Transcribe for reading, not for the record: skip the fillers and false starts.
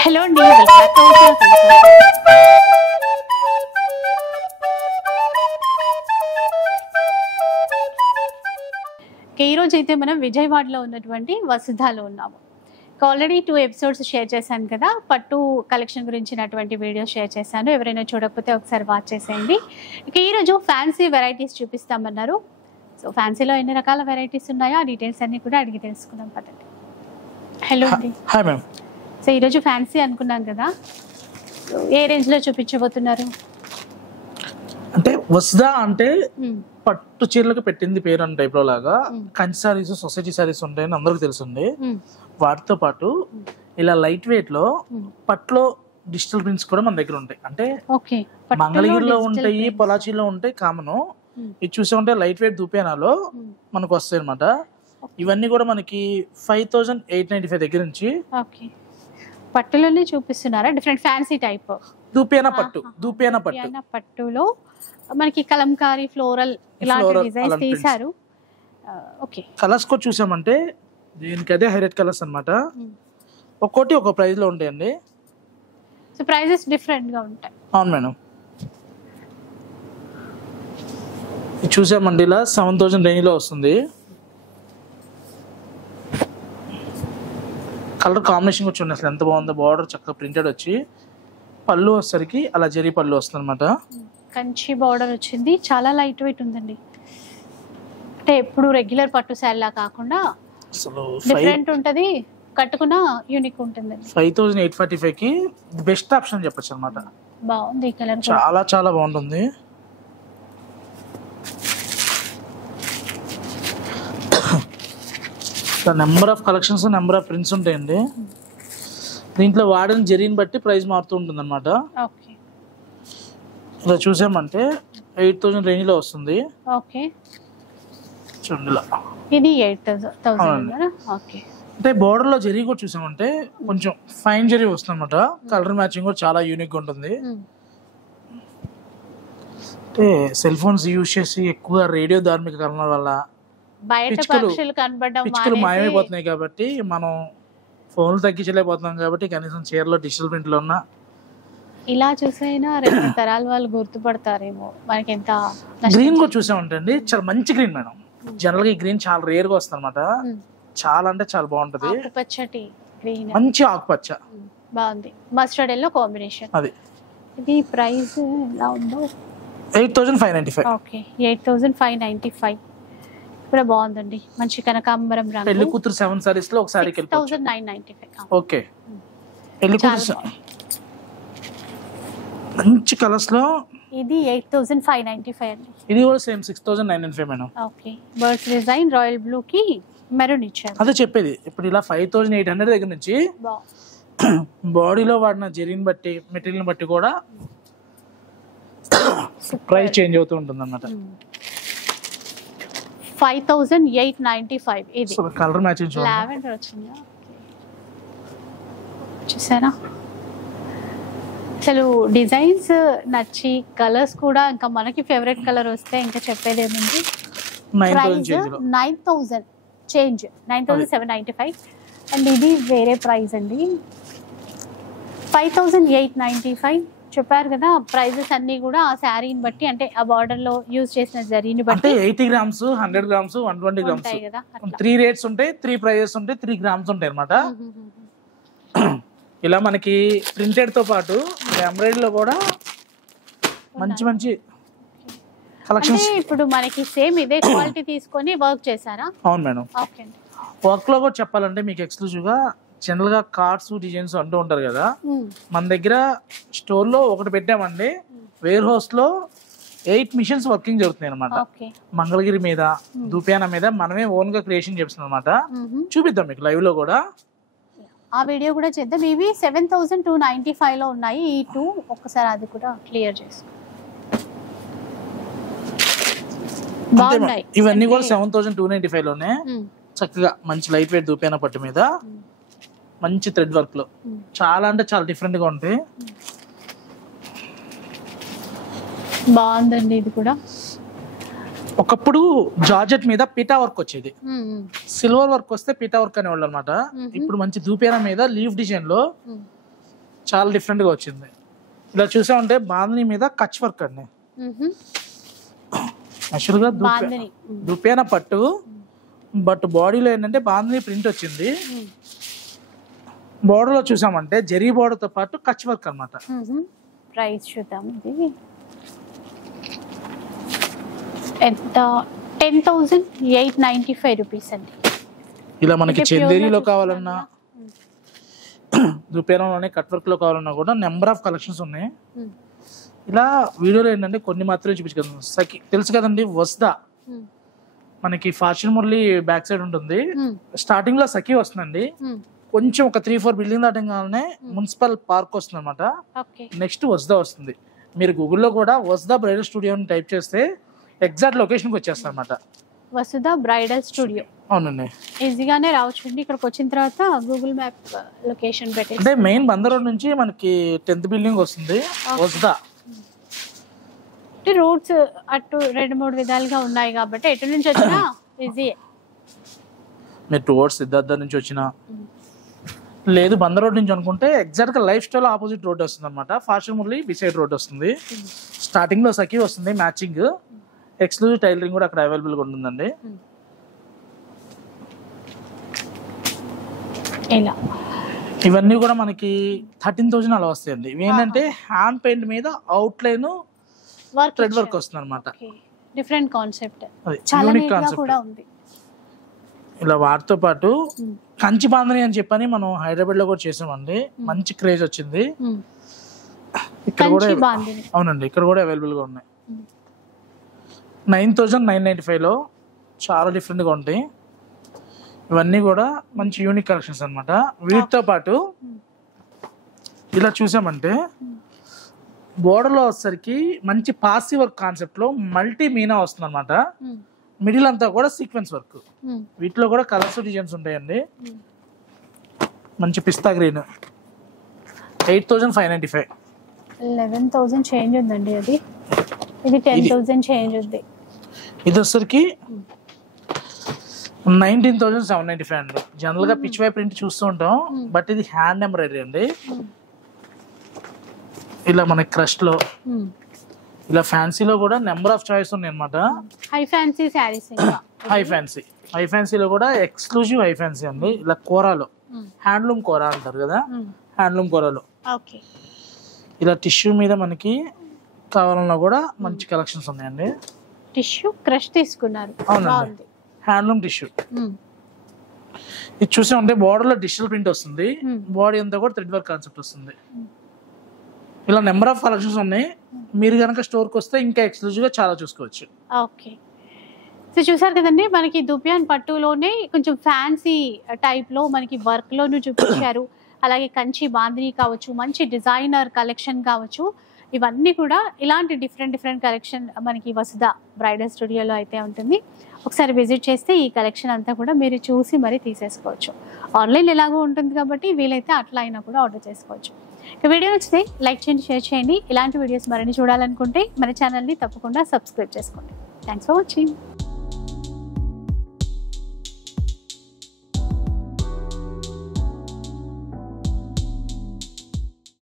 Hello అండి, welcome to ఈ రోజు అయితే మనం విజయవాడలో ఉన్నటువంటి వసుధాలో ఉన్నాము. ఆల్రెడీ 2 ఎపిసోడ్స్ షేర్ చేశాను కదా, పట్టు కలెక్షన్ గురించినటువంటి వీడియో షేర్ చేశాను. ఎవరైనా చూడకపోతే ఒకసారి వాచ్ చేసేయండి. ఇక ఈరోజు ఫ్యాన్సీ వెరైటీస్ చూపిస్తామన్నారు. సో ఫ్యాన్సీలో ఎన్ని రకాల వెరైటీస్ ఉన్నాయో ఆ డీటెయిల్స్ అన్ని కూడా అడిగి తెలుసుకుందాం పదండి. హలో అండి. Hi ma'am. సో ఈరోజు ఫ్యాన్సీ అనుకున్నాం కదా, ఏ రేంజ్లో చూపించబోతున్నారు? అంటే వసుదా అంటే పట్టు చీరలకు పెట్టింది పేరు అని టైప్ లో లాగా కంచి సారీస్, సొసైటీ సారీస్ ఉంటాయని అందరికి తెలుసుంది. వాటితో పాటు ఇలా లైట్ వెయిట్ లో పట్లో డిజిటల్ ప్రింట్స్ కూడా మన దగ్గర ఉంటాయి. అంటే మంగళగిరిలో ఉంటాయి, పొలాచీలో ఉంటాయి కామన్. ఇది చూసే ఉంటే లైట్ వెయిట్ దూపేనాలో మనకు వస్తాయి అనమాట. ఇవన్నీ కూడా మనకి 5895 దగ్గర నుంచి పట్టులోనే చూపిస్తున్నారా? డిఫరెంట్ ఫ్యాన్సీ టైప్ దూపేనా పట్టులో మనకి కలంకారీ, ఫ్లోరల్ ఇలాంటి డిజైన్స్ తీశారు. ఓకే, కలర్స్ కూడా చూసామంటే దీనికి అదే హైలైట్ కలర్స్ అన్నమాట. ఒక్కోటి ఒక ప్రైస్ లో ఉంటాయండి. సో ప్రైజెస్ డిఫరెంట్ గా ఉంటాయి. అవును మేడం. చూసామండి ఇలా 7000 రేంజ్ లో వస్తుంది. కలర్ కాంబినేషన్ కూడా చూడండి అసలు ఎంత బాగుందో. బార్డర్ చక్కగా ప్రింటెడ్ వచ్చి పళ్ళు వచ్చేసరికి అలా జరీ పళ్ళు వస్తుంది అనమాట. కంచి బార్డర్ వచ్చింది, చాలా లైట్ వెయిట్ ఉందండి. అంటే ఎప్పుడు రెగ్యులర్ పట్టు శారీలా కాకుండా డిఫరెంట్ ఉంటది, కట్టుకున్న యూనిక్ ఉంటుంది. 5845 కి బెస్ట్ ఆప్షన్ చెప్పొచ్చు అనమాట. బాగుంది ఈ కలర్, చాలా చాలా బాగుంటుంది. Number of collections, number of prints ఉంటాయండి. దీంట్లో వాడిన జరీని బట్టి ప్రైస్ మారుతూ ఉంటుంది అనమాట. ఇలా చూసామంటే 8000 రేంజ్ లో వస్తుంది. చూడండి ఇలా. ఇది 8000. అంటే బోర్డర్ లో జరీ కూడా చూసామంటే కొంచెం ఫైన్ జరీ వస్తుంది అనమాట. కలర్ మ్యాచింగ్ కూడా చాలా యూనిక్ గా ఉంటుంది. అంటే సెల్ ఫోన్స్ యూజ్ చేసి ఎక్కువ రేడియో ధార్మిక కారణాల వల్ల పిచ్చుకలు మాయమైపోతున్నాయి కాబట్టి మనం ఫోన్లు తగ్గించలేకపోతున్నాం. కాబట్టి కనీసం చీరలో డిజిటల్ ప్రింట్లు ఉన్నా ఇలా చూసైనా 2 తరాల వాళ్ళు గుర్తుపడతారేమో. మనకి ఎంత గ్రీన్ కూడా చూసామంటే అండి, చాలా మంచి గ్రీన్ మేడం. జనరల్ గా ఈ గ్రీన్ చాలా రేర్ గా వస్తుంది అనమాట. చాలా అంటే చాలా బాగుంటది. పచ్చటి గ్రీన్, మంచి ఆకుపచ్చ, బాగుంది. Mustard yellow combination. అది. ఇది ప్రైస్ ఎలా ఉందో 8595. ఓకే, 8595 కూడా బాగుందండి. మంచి కనకాంబరం రంగు. పెళ్లి కూతురు 7 సారీస్ లో ఒక సారీకి 6995. ఓకే, పెళ్లి కూతురు మంచి కలర్స్ లో ఇది 8595 అండి. ఇది కూడా same 6995 madam. Okay, birds design royal blue కి మెరూన్ ఇచ్చారు. అదే చెప్పేది. ఇప్పుడు ఇలా 5800 దగ్గర నుంచి బాడీలో వాడిన జరీని బట్టి, మెటీరియల్ బట్టి కూడా ప్రైస్ చేంజ్ అవుతూ ఉంటుంది అన్నమాట. 5895 ఇది. కలర్ మ్యాచింగ్ లావెండర్ వచ్చిందా చూసారా? అసలు డిజైన్స్ నచ్చి కలర్స్ కూడా ఇంకా మనకి ఫేవరెట్ కలర్ వస్తే ఇంకా చెప్పేది ఏముంది. 9000 చేంజ్, 9795. అండ్ ఇది వేరే ప్రైస్ అండి, 5895 చెప్పారు కదా. ప్రైజెస్ అన్ని కూడా ఆ శారీని బట్టి, అంటే ఆ బార్డర్ లో యూజ్ చేసిన జరీని బట్టి 80 గ్రామ్స్, 100 గ్రామ్స్, 120 గ్రామ్స్ 3 రేట్స్ ఉంటాయి, 3 ప్రైజెస్ ఉంటాయి, 3 గ్రామ్స్ ఉంటాయి అనమాట. ఇలా మనకి ప్రింటెడ్ తో పాటు ఎంబ్రాయిడరీలో కూడా మంచి మంచి కలెక్షన్స్. ఇప్పుడు మనకి సేమ్ ఇదే క్వాలిటీ తీసుకొని వర్క్ చేశారా? అవును మేడం. వర్క్ లో కూడా చెప్పాలంటే మీకు ఎక్స్క్లూజివ్ గా జనరల్ గా కార్డ్స్, డిజైన్స్ అంటూ ఉంటారు కదా. మన దగ్గర స్టోర్ లో ఒకటి పెట్టామండి, వేర్ హౌస్ లో 8 మిషన్స్ వర్కింగ్ జరుగుతున్నాయి అనమాట. మంగళగిరి మీద, దూపియానా మీద మనమే ఓన్ గా క్రియేషన్ చేస్తున్నాం అనమాట. చూపిద్దాం మీకు లైవ్ లో కూడా, ఆ వీడియో కూడా చేద్దాం. ఇవి 7295 లో ఉన్నాయి ఈ 2. ఒక్కసారి అది కూడా క్లియర్ చేసుకో. ఇవన్నీ కూడా 7295 లోనే చక్కగా మంచి లైట్ వెయిట్ దూపియానా పట్టు మీద మంచి థ్రెడ్ వర్క్ లో చాలా అంటే చాలా డిఫరెంట్ గా ఉంటాయి. బాగుందండి ఇది కూడా. ఒకప్పుడు జార్జెట్ మీద పీటా వర్క్ వచ్చేది, సిల్వర్ వర్క్ వస్తే పీటా వర్క్ అనేవాళ్ళు అనమాట. ఇప్పుడు మంచి దూపేనా మీద లీఫ్ డిజైన్ లో చాలా డిఫరెంట్ గా వచ్చింది. ఇలా చూసామంటే బాందిని మీద కచ్ వర్క్ అండి. యాక్చువల్ గా దుపేనా పట్టు, బట్ బాడీలో ఏంటంటే బాందిని ప్రింట్ వచ్చింది. బోర్డర్ లో చూసామంటే జరీ బోర్డర్ తో పాటు కచ్ వర్క్ అన్నమాట. ప్రైస్ చూద్దాం. ఇది ఎంత 10,895 రూపీస్ అండి. ఇలా మనకి చందేరీలో కావాలన్నా దుపేనాలోనే కట్ వర్క్ లో కావాలన్నా కూడా నెంబర్ ఆఫ్ కలెక్షన్స్ ఉన్నాయి. ఇలా వీడియోలో ఏంటంటే కొన్ని మాత్రమే చూపించగలను. సఖి తెలుసు కదండి, వస్దా మనకి ఫాషన్ మురళి బ్యాక్ సైడ్ ఉంటుంది. స్టార్టింగ్ లో సఖి వస్తుందండి, కొంచెం ఒక 3-4 బిల్డింగ్ దాటంగానే మున్సిపల్ పార్క్ వస్తుంది అనమాట. నెక్స్ట్ వస్దా వస్తుంది. మీరు గూగుల్లో కూడా వస్దా బ్రైడల్ స్టూడియో అని టైప్ చేస్తే ఎగ్జాక్ట్ లొకేషన్కి వచ్చేస్తుంది అనమాట. Vasudha bridal studio. అవునండి, ఈజీగానే రావచ్చు. ఇక్కడికి వచ్చిన తర్వాత గూగుల్ మ్యాప్ లొకేషన్ పెట్టి అంటే మెయిన్ బందర్ రోడ్ నుంచి మనకి 10th బిల్డింగ్ వస్తుంది వస్దా. రోడ్స్ అటు 2-3 విధాలుగా ఉన్నాయి కాబట్టి ఎటు నుంచి వచ్చినా ఈజీ. మీరు టువర్డ్స్ సిద్ధార్థ నుంచి వచ్చినా లేదు బందర్ రోడ్ నుంచి అనుకుంటే ఎగ్జాక్ట్ గా లైఫ్ స్టైల్ ఆపోజిట్ రోడ్ వస్తుంది అనమాట. ఫాషన్ మురళి బిసైడ్ రోడ్ వస్తుంది. స్టార్టింగ్ లో సఖి వస్తుంది మ్యాచింగ్. ఎక్స్క్లూజివ్ టైలరింగ్ కూడా అక్కడ అవైలబుల్ గా ఉంటుందండి. ఇవన్నీ కూడా మనకి 13,000 అలా వస్తాయండి. ఇవి ఏంటంటే హ్యాండ్ పెయింట్ మీద అవుట్ లైన్ థ్రెడ్ వర్క్ వస్తుంది అనమాట. Different concept, unique concept. ఇలా వాటితో పాటు కంచి బాందని అని చెప్పని మనం హైదరాబాద్ లో కూడా చేసామండి. మంచి క్రేజ్ వచ్చింది. ఇక్కడ కూడా అవునండి, ఇక్కడ కూడా అవైలబుల్ గా ఉన్నాయి. 9,995 లో చాలా డిఫరెంట్ గా ఉంటాయి. ఇవన్నీ కూడా మంచి యూనిక్ కలెక్షన్స్ అనమాట. వీటితో పాటు ఇలా చూసామంటే బోర్డర్ లో వచ్చేసరికి మంచి పాసి వర్క్ కాన్సెప్ట్ లో మల్టీ మీనా వస్తుంది అనమాట. మిడిల్ అంతా కూడా సీక్వెన్స్ వర్క్. వీటిలో కూడా కలర్స్ డిజైన్స్ ఉంటాయండి. మంచి పిస్తా గ్రీన్ 8,595. 11,000 చేంజ్ ఉందండి. అది ఇది 10,000 చేంజ్ ఉంది. ఇది వచ్చరికి 19,795 అండి. జనరల్ గా పిచ్ వై ప్రింట్ చూస్తూ ఉంటాం, బట్ ఇది హ్యాండ్ ఎంబ్రాయిడరీ అండి. ఇలా మనకి క్రష్ లో, ఇలా ఫ్యాన్సీలో కూడా నెంబర్ ఆఫ్ చాయిస్ ఉన్నాయి అనమాట. హై ఫ్యాన్సీ సారీస్, హై ఫ్యాన్సీలో కూడా ఎక్స్క్లూజివ్ హై ఫ్యాన్సీ అండి. ఇలా కోరాలో హ్యాండ్లూమ్ కోరా అంటారు కదా, హ్యాండ్లూమ్ కోరాలో ఇలా టిష్యూ మీద మనకి కావాలన్నా కూడా మంచి కలెక్షన్స్ ఉన్నాయండి. టిష్యూ క్రష్ తీసుకున్నారు. అవునండి, హ్యాండ్లూమ్ టిష్యూ. ఇది చూసే ఉంటే బోర్డర్ లో డిజిటల్ ప్రింట్ వస్తుంది. బాడీ అంతా కూడా థ్రెడ్ వర్క్ కాన్సెప్ట్ వస్తుంది. ఇలా నెంబర్ ఆఫ్ కలెక్షన్స్ ఉన్నాయి. మీరు కనుక స్టోర్కి వస్తే ఇంకా ఎక్స్క్లూజివ్ గా చాలా చూసుకోవచ్చు. ఓకే, సో చూసారు కదండి, మనకి దుపియాన్ పట్టులోనే కొంచెం ఫ్యాన్సీ టైప్ లో మనకి వర్క్ లోను చూపించారు. అలాగే కంచి బాందిని కావచ్చు, మంచి డిజైనర్ కలెక్షన్ కావచ్చు, ఇవన్నీ కూడా ఇలాంటి డిఫరెంట్ కలెక్షన్ మనకి వసుదా బ్రైడల్ స్టూడియోలో అయితే ఉంటుంది. ఒకసారి విజిట్ చేస్తే ఈ కలెక్షన్ అంతా కూడా మీరు చూసి మరీ తీసేసుకోవచ్చు. ఆన్లైన్ ఎలాగో ఉంటుంది కాబట్టి వీలైతే అట్లా అయినా కూడా ఆర్డర్ చేసుకోవచ్చు. వీడియో నచ్చితే లైక్ చేయండి, షేర్ చేయండి. ఇలాంటి వీడియోస్ మరిన్ని చూడాలనుకుంటే మన ఛానల్ని తప్పకుండా సబ్స్క్రైబ్ చేసుకోండి. Thanks for watching.